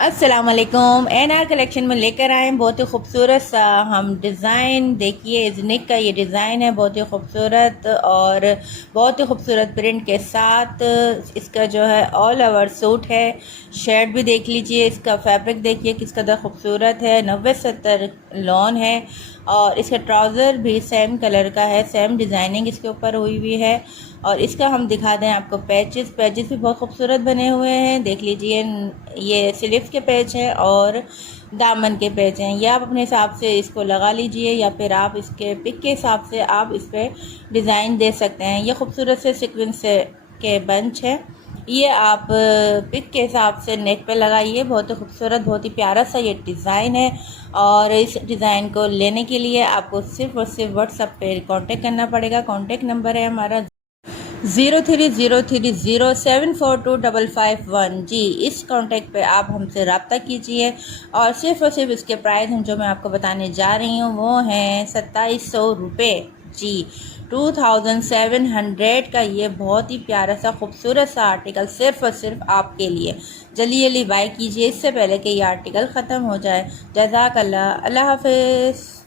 अस्सलाम वालेकुम। NR collection में लेकर आए हैं बहुत ही खूबसूरत सा हम डिज़ाइन। देखिए इज़निक का ये डिज़ाइन है, बहुत ही खूबसूरत और बहुत ही खूबसूरत प्रिंट के साथ इसका जो है ऑल ओवर सूट है। शर्ट भी देख लीजिए, इसका फैब्रिक देखिए किस कदर खूबसूरत है, 90-70 लॉन है और इसका ट्राउज़र भी सेम कलर का है, सेम डिज़ाइनिंग इसके ऊपर हुई हुई है। और इसका हम दिखा दें आपको पैचेस भी बहुत खूबसूरत बने हुए हैं। देख लीजिए, ये स्लीव्स के पैच हैं और दामन के पैच हैं। ये आप अपने हिसाब से इसको लगा लीजिए या फिर आप इसके पिक के हिसाब से आप इस पर डिज़ाइन दे सकते हैं। ये खूबसूरत से सीक्वेंस के बंच है, ये आप पिक के हिसाब से नेक पे लगाइए। बहुत ही खूबसूरत, बहुत ही प्यारा सा ये डिज़ाइन है। और इस डिज़ाइन को लेने के लिए आपको सिर्फ़ और सिर्फ व्हाट्सएप पे कांटेक्ट करना पड़ेगा। कांटेक्ट नंबर है हमारा 030307425551। जी, इस कांटेक्ट पे आप हमसे रब्ता कीजिए। और सिर्फ इसके प्राइस जो मैं आपको बताने जा रही हूँ वो हैं 2700 रुपये। जी, 2700 का ये बहुत ही प्यारा सा खूबसूरत सा आर्टिकल सिर्फ और सिर्फ आपके लिए। जल्दी जल्दी बाय कीजिए इससे पहले कि ये आर्टिकल ख़त्म हो जाए। जज़ाकल्लाह, अल्लाह हाफ़िज़।